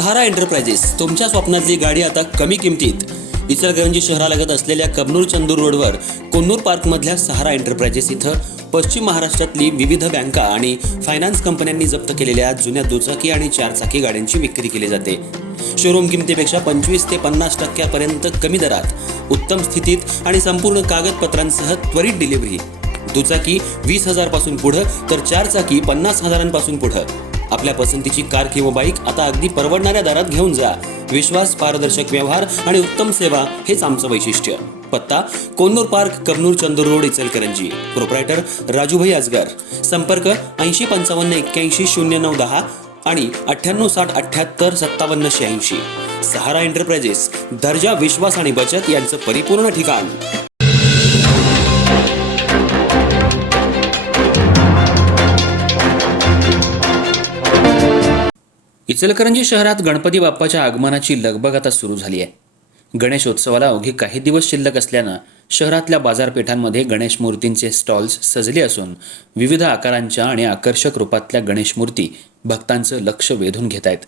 सहारा enterprises तुमच्या स्वप्नातली गाडी आता कमी किमतीत. इचलकरंजी शहरालगत असलेल्या कबनूर चंदूर रोडवर कोन्नूर पार्कमधल्या सहारा एंटरप्राइजेस इथं पश्चिम महाराष्ट्रातली विविध बँका आणि फायनान्स कंपन्यांनी जप्त केलेल्या जुन्या दुचाकी आणि चारचाकी गाड्यांची विक्री केली जाते. शोरूम किमतीपेक्षा 25 ते 50% कमी दरात, उत्तम स्थितीत आणि संपूर्ण कागदपत्रांसह त्वरित डिलिव्हरी. दुचाकी 20,000 पासून पुढं तर चारचाकी 50,000 पुढं. आपल्या पसंतीची कार किंवा बाईक आता अगदी परवडणाऱ्या दरात घेऊन जा. विश्वास, पारदर्शक व्यवहार आणि उत्तम सेवा हेच आमचं वैशिष्ट्य. पत्ता Konnur park, Kabnur Chandur road, Ichalkaranji. Proprietor Rajubhai Ajgar. संपर्क 8055810910 आणि 9860785786. सहारा एंटरप्राइजेस, दर्जा, विश्वास आणि बचत यांचं परिपूर्ण ठिकाण. इचलकरंजी शहरात गणपती बाप्पाच्या आगमनाची लगबग आता सुरू झाली आहे. गणेशोत्सवाला अवघे काही दिवस शिल्लक असल्यानं शहरातल्या बाजारपेठांमध्ये गणेश मूर्तींचे स्टॉल्स सजले असून विविध आकारांच्या आणि आकर्षक रूपातल्या गणेश मूर्ती भक्तांचं लक्ष वेधून घेत आहेत.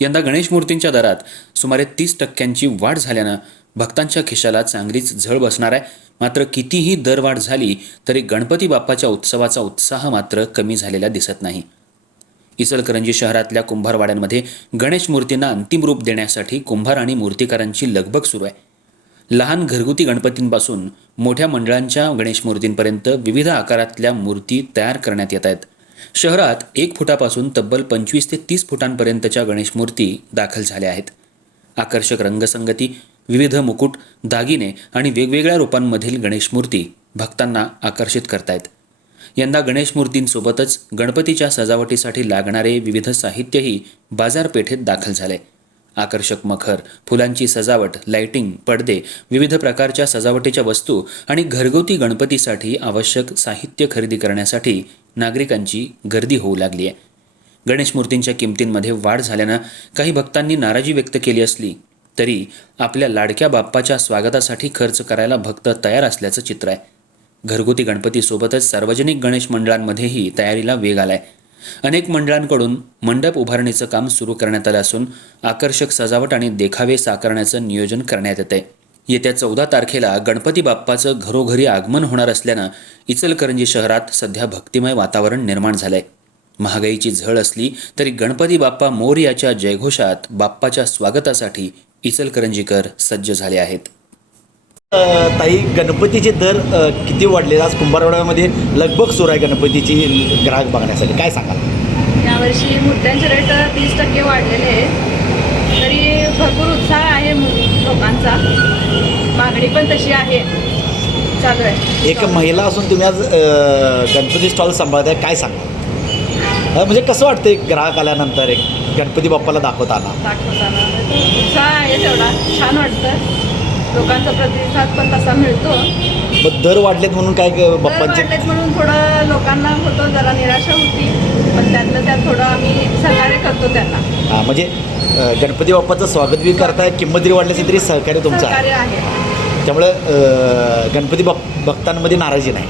यंदा गणेश मूर्तींच्या दरात सुमारे 30% वाढ झाल्यानं भक्तांच्या खिशाला चांगलीच झळ बसणार आहे. मात्र कितीही दरवाढ झाली तरी गणपती बाप्पाच्या उत्सवाचा उत्साह मात्र कमी झालेला दिसत नाही. इचलकरंजी शहरातल्या कुंभारवाड्यांमध्ये गणेश मूर्तींना अंतिम रूप देण्यासाठी कुंभार आणि मूर्तिकारांची लगबग सुरू आहे. लहान घरगुती गणपतींपासून मोठ्या मंडळांच्या गणेश मूर्तींपर्यंत विविध आकारातल्या मूर्ती तयार करण्यात येत आहेत. शहरात 1 फुटापासून तब्बल 25 ते 30 फुटांपर्यंतच्या गणेश मूर्ती दाखल झाल्या आहेत. आकर्षक रंगसंगती, विविध मुकुट, दागिने आणि वेगवेगळ्या रूपांमधील गणेश मूर्ती भक्तांना आकर्षित करतायत. यंदा गणेश मूर्तींसोबतच गणपतीच्या सजावटीसाठी लागणारे विविध साहित्यही बाजारपेठेत दाखल झाले. आकर्षक मखर, फुलांची सजावट, लाइटिंग, पडदे, विविध प्रकारच्या सजावटीच्या वस्तू आणि घरगुती गणपतीसाठी आवश्यक साहित्य खरेदी करण्यासाठी नागरिकांची गर्दी होऊ लागली आहे. गणेश मूर्तींच्या किमतींमध्ये वाढ झाल्यानं काही भक्तांनी नाराजी व्यक्त केली असली तरी आपल्या लाडक्या बाप्पाच्या स्वागतासाठी खर्च करायला भक्त तयार असल्याचं चित्र आहे. घरगुती गणपतीसोबतच सार्वजनिक गणेश मंडळांमध्येही तयारीला वेग आलाय. अनेक मंडळांकडून मंडप उभारणीचं काम सुरू करण्यात आलं असून आकर्षक सजावट आणि देखावे साकारण्याचं नियोजन करण्यात येतंय. येत्या 14 तारखेला गणपती बाप्पाचं घरोघरी आगमन होणार असल्यानं इचलकरंजी शहरात सध्या भक्तिमय वातावरण निर्माण झालंय. महागाईची झळ असली तरी गणपती बाप्पा मोरयाच्या जयघोषात बाप्पाच्या स्वागतासाठी इचलकरंजीकर सज्ज झाले आहेत. ताई, गणपतीचे दर किती वाढले? आज कुंभारवाड्यामध्ये लगबग सुरू आहे गणपतीची ग्राहक बघण्यासाठी, काय सांगाल? यावर्षी मूर्त्यांचे रेट 30% वाढलेले आहेत. तरी भरपूर उत्साह आहे लोकांचा, मागणी पण तशी आहे, चालू आहे. एक महिला असून तुम्ही आज गणपती स्टॉल सांभाळताय, काय सांगाल? म्हणजे कसं वाटतं एक ग्राहक आल्यानंतर एक गणपती बाप्पाला दाखवताना उत्साह आहे, तेवढा छान वाटतं. लोकांचा प्रतिसाद पण तसा मिळतो. मग दर वाढलेत म्हणून काय बाप्पांचे वाढलेत म्हणून थोडं लोकांना होतं, जरा निराशा होती, पण त्यातलं त्यात थोडं आम्ही सहकार्य करतो त्यांना. हां, म्हणजे गणपती बाप्पाचं स्वागत बी करताय, किंमत जरी वाढली तरी सहकार्य तुमचं आहे. त्यामुळे गणपती भक्तांमध्ये नाराजी नाही.